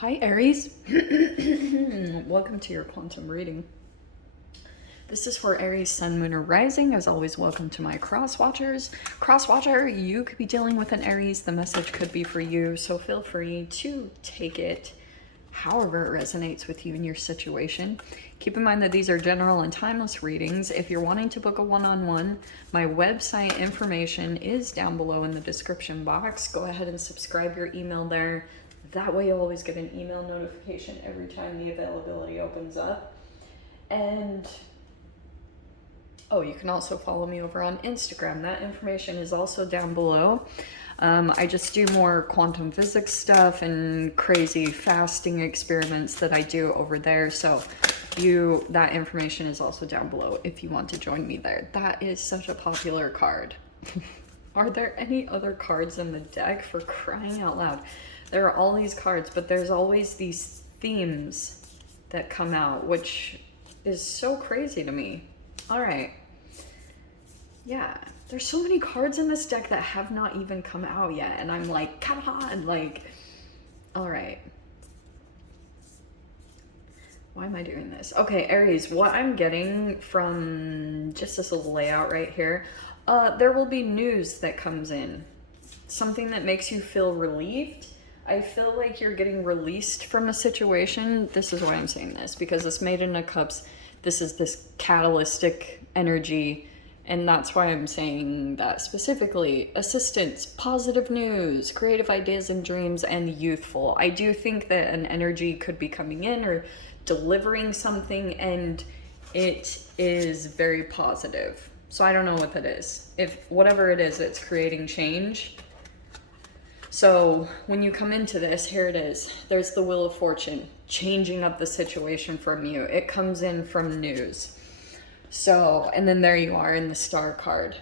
Hi Aries, welcome to your quantum reading. This is for Aries, Sun, Moon, or Rising. As always, welcome to my cross watchers. Cross watcher, you could be dealing with an Aries. The message could be for you, so feel free to take it however it resonates with you in your situation. Keep in mind that these are general and timeless readings. If you're wanting to book a one-on-one, my website information is down below in the description box. Go ahead and subscribe your email there. That way you'll always get an email notification every time the availability opens up. And oh, you can also follow me over on Instagram. That information is also down below. I just do more quantum physics stuff and crazy fasting experiments that I do over there. So that information is also down below if you want to join me there. That is such a popular card. Are there any other cards in the deck? For crying out loud? There are all these cards, but there's always these themes that come out, which is so crazy to me. All right. Yeah, there's so many cards in this deck that have not even come out yet, and I'm like, come on, like, all right. Why am I doing this? Okay, Aries, what I'm getting from just this little layout right here, there will be news that comes in. Something that makes you feel relieved. I feel like you're getting released from a situation. This is why I'm saying this, because this Maiden of Cups, this is this catalytic energy, and that's why I'm saying that specifically. Assistance, positive news, creative ideas and dreams, and youthful. I do think that an energy could be coming in or delivering something, and it is very positive. So I don't know what that is. If whatever it is, it's creating change. So when you come into this, here it is. There's the Wheel of Fortune, changing up the situation from you. It comes in from news. So, and then there you are in the Star card,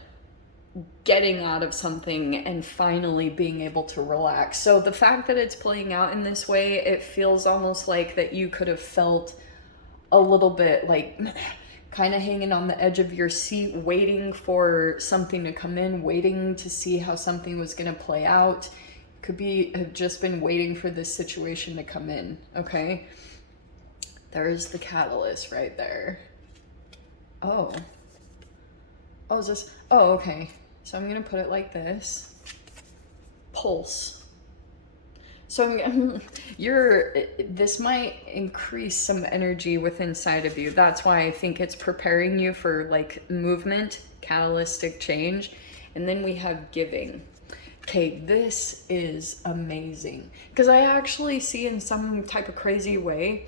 getting out of something and finally being able to relax. So the fact that it's playing out in this way, it feels almost like that you could have felt a little bit like kind of hanging on the edge of your seat, waiting for something to come in, waiting to see how something was going to play out. Could be have just been waiting for this situation to come in. Okay, there's the catalyst right there. Oh, is this, oh, okay, so I'm gonna put it like this. Pulse. So this might increase some energy within inside of you. That's why I think it's preparing you for like movement, catalytic change. And then we have giving. Okay, this is amazing, because I actually see in some type of crazy way,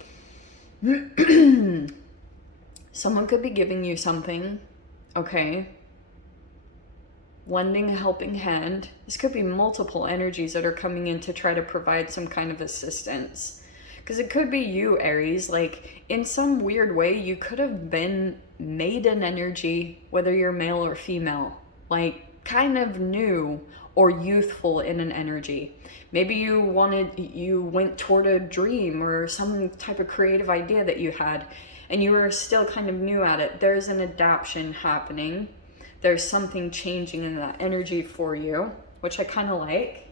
someone could be giving you something, okay? Lending a helping hand. This could be multiple energies that are coming in to try to provide some kind of assistance. Because it could be you, Aries, like in some weird way, you could have been maiden energy, whether you're male or female, like kind of new or youthful in an energy. Maybe you went toward a dream or some type of creative idea that you had, and you were still kind of new at it. There's an adaptation happening. There's something changing in that energy for you, which I kind of like.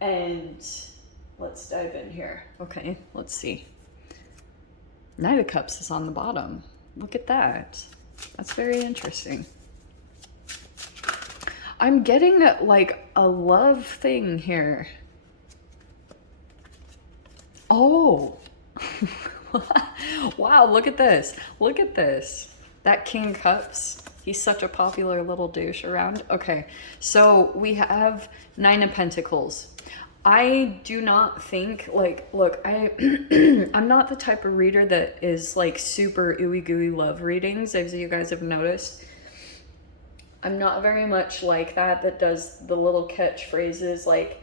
And let's dive in here. Okay, let's see. Knight of Cups is on the bottom. Look at that. That's very interesting. I'm getting like a love thing here. Oh. Wow, look at this. Look at this. That King Cups. He's such a popular little douche around. Okay, so we have Nine of Pentacles. I do not think, like, look, I'm not the type of reader that is like super ooey gooey love readings, as you guys have noticed. I'm not very much like that does the little catchphrases like,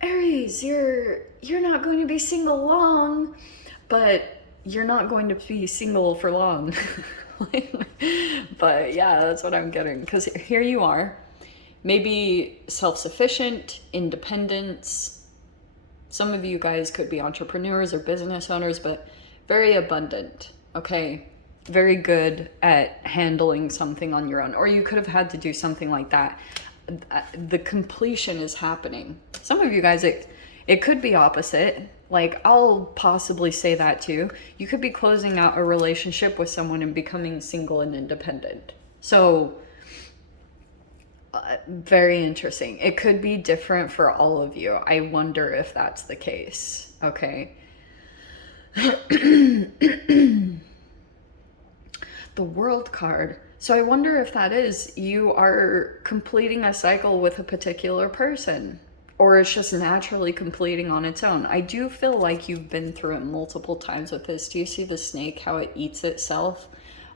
Aries, you're not going to be single long, but you're not going to be single for long. But yeah, that's what I'm getting. Because here you are, maybe self-sufficient, independence. Some of you guys could be entrepreneurs or business owners, but very abundant, okay? Very good at handling something on your own. Or you could have had to do something like that. The completion is happening. Some of you guys, it could be opposite. Like, I'll possibly say that too. You could be closing out a relationship with someone and becoming single and independent. So, very interesting. It could be different for all of you. I wonder if that's the case. Okay. The World card. So I wonder if that is you are completing a cycle with a particular person, or it's just naturally completing on its own. I do feel like you've been through it multiple times with this. Do you see the snake, how it eats itself?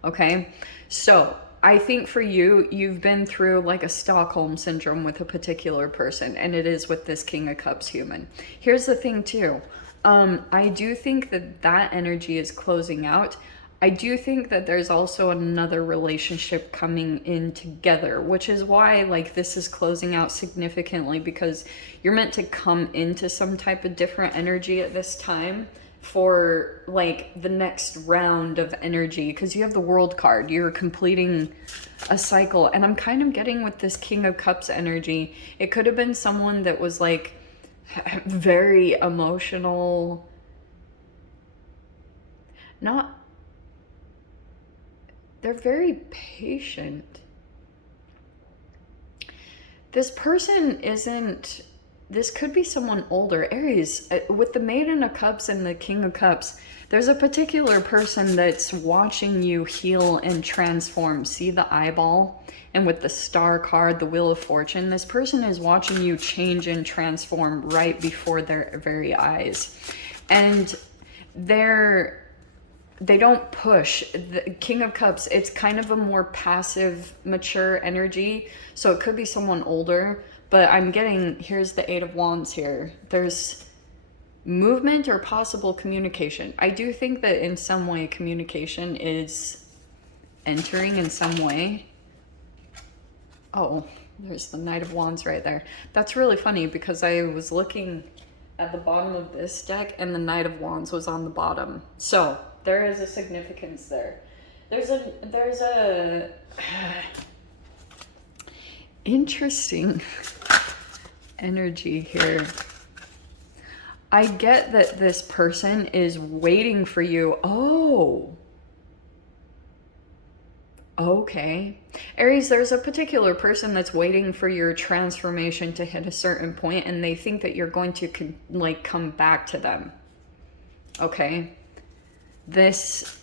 Okay, so I think for you, you've been through like a Stockholm syndrome with a particular person, and it is with this King of Cups human. Here's the thing too. I do think that that energy is closing out. I do think that there's also another relationship coming in together, which is why like this is closing out significantly, because you're meant to come into some type of different energy at this time for like the next round of energy, because you have the World card. You're completing a cycle, and I'm kind of getting with this King of Cups energy, it could have been someone that was like very emotional, not, they're very patient. This person isn't, this could be someone older. Aries, with the Maiden of Cups and the King of Cups, there's a particular person that's watching you heal and transform. See the eyeball? And with the Star card, the Wheel of Fortune, this person is watching you change and transform right before their very eyes. And they don't push. The King of Cups, it's kind of a more passive, mature energy. So it could be someone older, but I'm getting, here's the Eight of Wands here. There's movement or possible communication. I do think that in some way communication is entering in some way. Oh, there's the Knight of Wands right there. That's really funny because I was looking at the bottom of this deck and the Knight of Wands was on the bottom. So there is a significance there. There's a interesting energy here. I get that this person is waiting for you. Oh, okay. Aries, there's a particular person that's waiting for your transformation to hit a certain point, and they think that you're going to like come back to them. Okay. This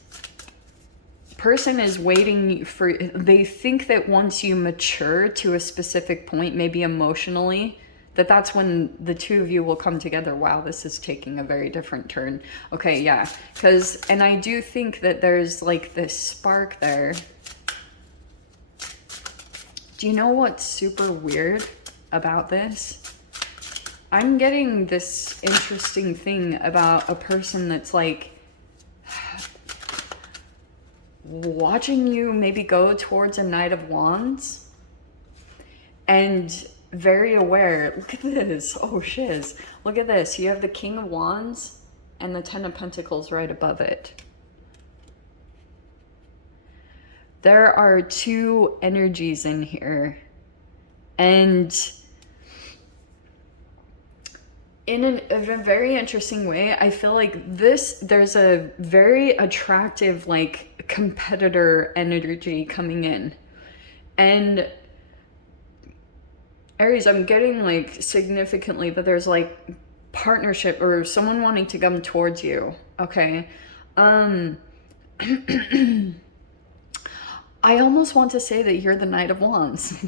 person is waiting for, they think that once you mature to a specific point, maybe emotionally, that's when the two of you will come together. Wow, this is taking a very different turn. Okay, yeah, because, and I do think that there's like this spark there. Do you know what's super weird about this? I'm getting this interesting thing about a person that's like watching you maybe go towards a Knight of Wands and very aware. Look at this. Oh shiz. Look at this. You have the King of Wands and the Ten of Pentacles right above it. There are two energies in here, and in a very interesting way, I feel like there's a very attractive like competitor energy coming in. And Aries, I'm getting like significantly that there's like partnership or someone wanting to come towards you. Okay. I almost want to say that you're the Knight of Wands.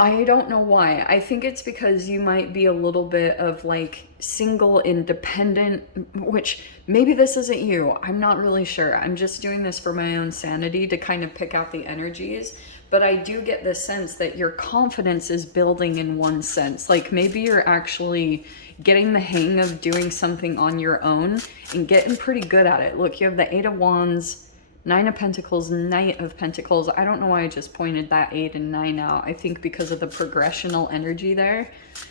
I don't know why. I think it's because you might be a little bit of like single, independent, which maybe this isn't you. I'm not really sure. I'm just doing this for my own sanity to kind of pick out the energies. But I do get the sense that your confidence is building in one sense. Like maybe you're actually getting the hang of doing something on your own and getting pretty good at it. Look, you have the Eight of Wands, Nine of Pentacles, Knight of Pentacles. I don't know why I just pointed that 8 and 9 out. I think because of the progressional energy there.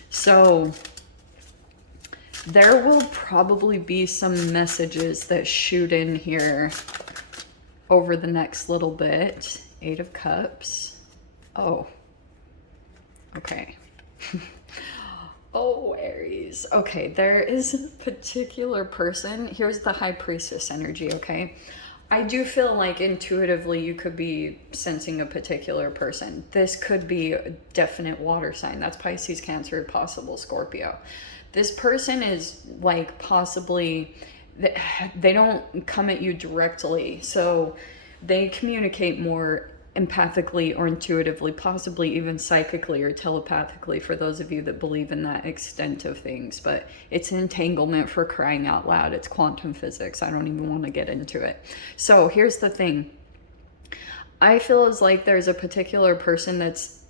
So there will probably be some messages that shoot in here over the next little bit. Eight of Cups. Oh, okay. Oh, Aries. Okay, there is a particular person. Here's the High Priestess energy, okay? I do feel like intuitively you could be sensing a particular person. This could be a definite water sign. That's Pisces, Cancer, possible Scorpio. This person is like possibly, they don't come at you directly. So they communicate more empathically or intuitively, possibly even psychically or telepathically, for those of you that believe in that extent of things. But it's entanglement, for crying out loud. It's quantum physics. I don't even want to get into it. So here's the thing. I feel as like there's a particular person that's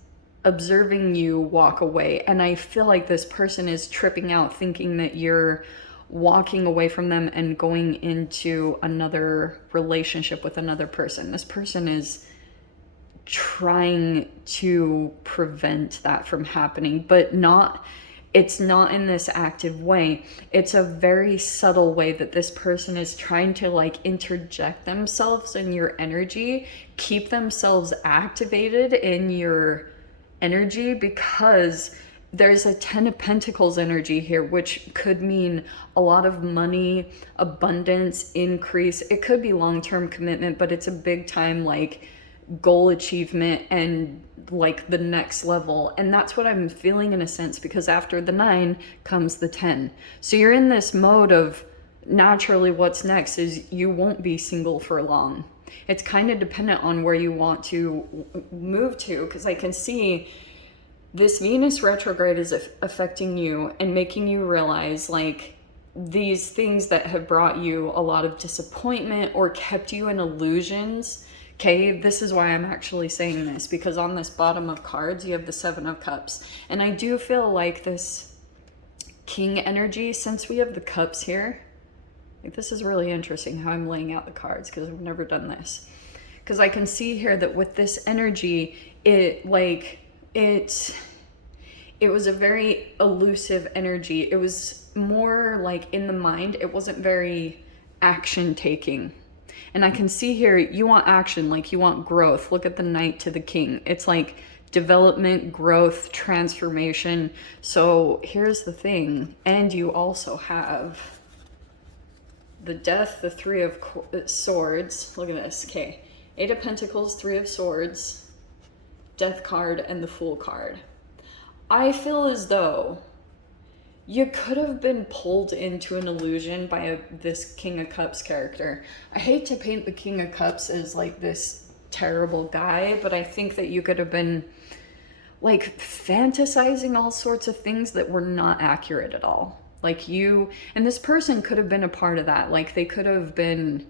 observing you walk away, and I feel like this person is tripping out thinking that you're walking away from them and going into another relationship with another person. This person is trying to prevent that from happening, but it's not in this active way. It's a very subtle way that this person is trying to like interject themselves in your energy, keep themselves activated in your energy, because there's a 10 of Pentacles energy here, which could mean a lot of money, abundance, increase. It could be long-term commitment, but it's a big time like goal achievement and like the next level. And that's what I'm feeling in a sense, because after the 9 comes the 10. So you're in this mode of naturally what's next is you won't be single for long. It's kind of dependent on where you want to move to, because I can see this Venus retrograde is affecting you and making you realize like these things that have brought you a lot of disappointment or kept you in illusions. Okay, this is why I'm actually saying this, because on this bottom of cards, you have the 7 of Cups. And I do feel like this King energy, since we have the Cups here, like this is really interesting how I'm laying out the cards, because I've never done this. Because I can see here that with this energy, it was a very elusive energy. It was more like in the mind. It wasn't very action taking. And I can see here, you want action, like you want growth. Look at the Knight to the King. It's like development, growth, transformation. So here's the thing. And you also have the Death, the 3 of Swords. Look at this. Okay. 8 of Pentacles, 3 of Swords, Death card, and the Fool card. I feel as though you could have been pulled into an illusion by this King of Cups character. I hate to paint the King of Cups as like this terrible guy, but I think that you could have been like fantasizing all sorts of things that were not accurate at all. Like you, and this person could have been a part of that. Like they could have been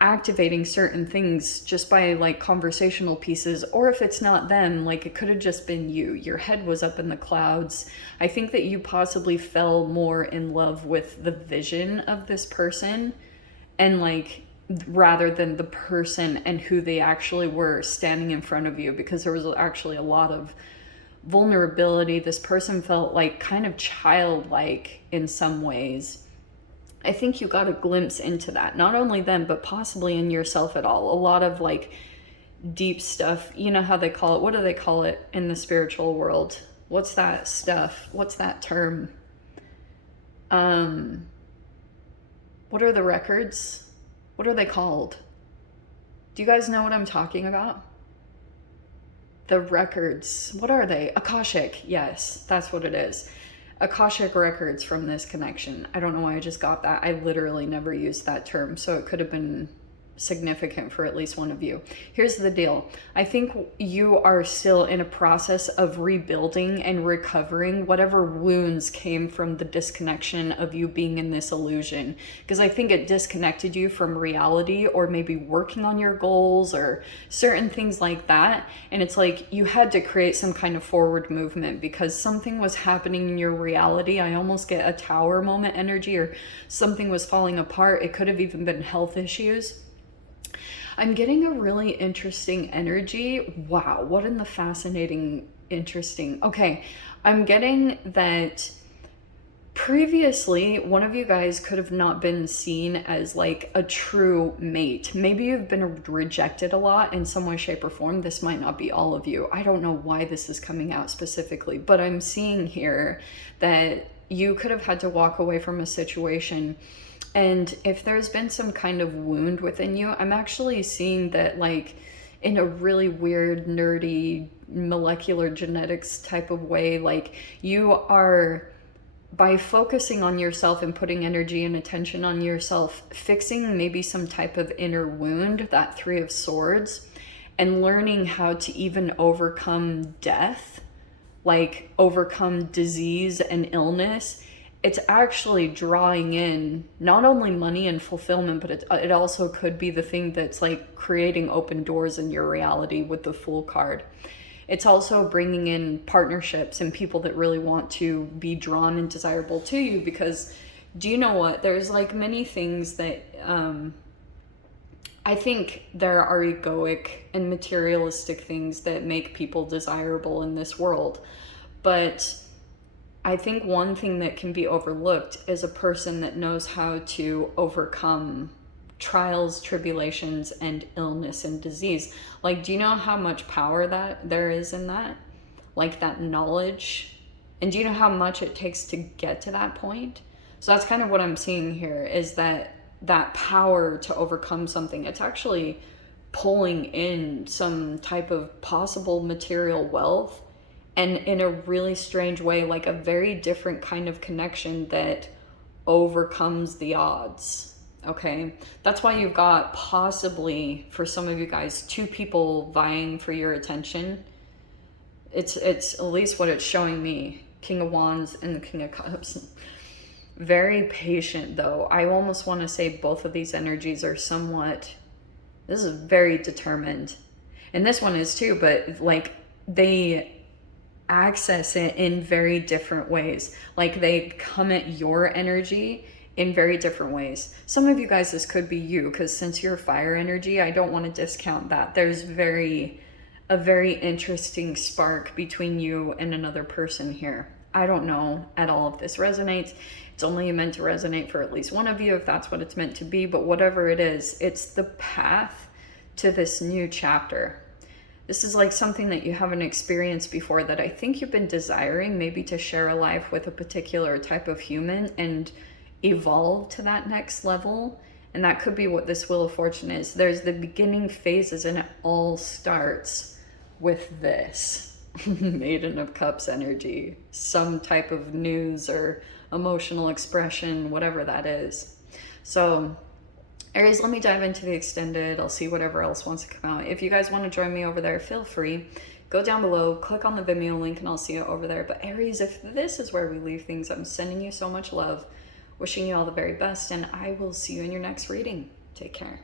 activating certain things just by like conversational pieces, or if it's not them, like it could have just been you. Your head was up in the clouds. I think that you possibly fell more in love with the vision of this person, and like rather than the person and who they actually were standing in front of you, because there was actually a lot of vulnerability. This person felt like kind of childlike in some ways. I think you got a glimpse into that, not only them, but possibly in yourself at all. A lot of like deep stuff. You know how they call it, what do they call it in the spiritual world? What's that stuff? What's that term? What are the records? What are they called? Do you guys know what I'm talking about? The records. What are they? Akashic. Yes, that's what it is. Akashic records from this connection. I don't know why I just got that. I literally never used that term, so it could have been significant for at least one of you. Here's the deal. I think you are still in a process of rebuilding and recovering whatever wounds came from the disconnection of you being in this illusion, because I think it disconnected you from reality, or maybe working on your goals or certain things like that. And it's like you had to create some kind of forward movement because something was happening in your reality. I almost get a tower moment energy, or something was falling apart. It could have even been health issues. I'm getting a really interesting energy. Wow, what in the fascinating, interesting. Okay, I'm getting that Previously, one of you guys could have not been seen as like a true mate. Maybe you've been rejected a lot in some way, shape, or form. This might not be all of you. I don't know why this is coming out specifically, but I'm seeing here that you could have had to walk away from a situation. And if there's been some kind of wound within you, I'm actually seeing that, like, in a really weird, nerdy, molecular genetics type of way, like, you are, by focusing on yourself and putting energy and attention on yourself, fixing maybe some type of inner wound, that Three of Swords, and learning how to even overcome death, like overcome disease and illness. It's actually drawing in not only money and fulfillment, but it also could be the thing that's like creating open doors in your reality with the Fool card. It's also bringing in partnerships and people that really want to be drawn and desirable to you, because do you know what? There's like many things that I think there are egoic and materialistic things that make people desirable in this world. But I think one thing that can be overlooked is a person that knows how to overcome trials, tribulations, and illness and disease. Like, do you know how much power that there is in that? Like, that knowledge. And do you know how much it takes to get to that point? So that's kind of what I'm seeing here, is that power to overcome something. It's actually pulling in some type of possible material wealth, and in a really strange way, like a very different kind of connection that overcomes the odds. Okay, that's why you've got, possibly for some of you guys, two people vying for your attention. It's at least what it's showing me. King of Wands and the King of Cups. Very patient though. I almost want to say both of these energies are somewhat, this is very determined. And this one is too, but like they access it in very different ways. Like they come at your energy in very different ways. Some of you guys, this could be you, because since you're fire energy, I don't want to discount that. There's a very interesting spark between you and another person here. I don't know at all if this resonates. It's only meant to resonate for at least one of you if that's what it's meant to be, but whatever it is, it's the path to this new chapter. This is like something that you haven't experienced before, that I think you've been desiring, maybe to share a life with a particular type of human and evolve to that next level. And that could be what this Wheel of Fortune is. There's the beginning phases, and it all starts with this Maiden of Cups energy, some type of news or emotional expression, whatever that is. So Aries, let me dive into the extended. I'll see whatever else wants to come out. If you guys want to join me over there, feel free. Go down below, click on the Vimeo link, and I'll see you over there. But Aries, if this is where we leave things, I'm sending you so much love, wishing you all the very best, and I will see you in your next reading. Take care.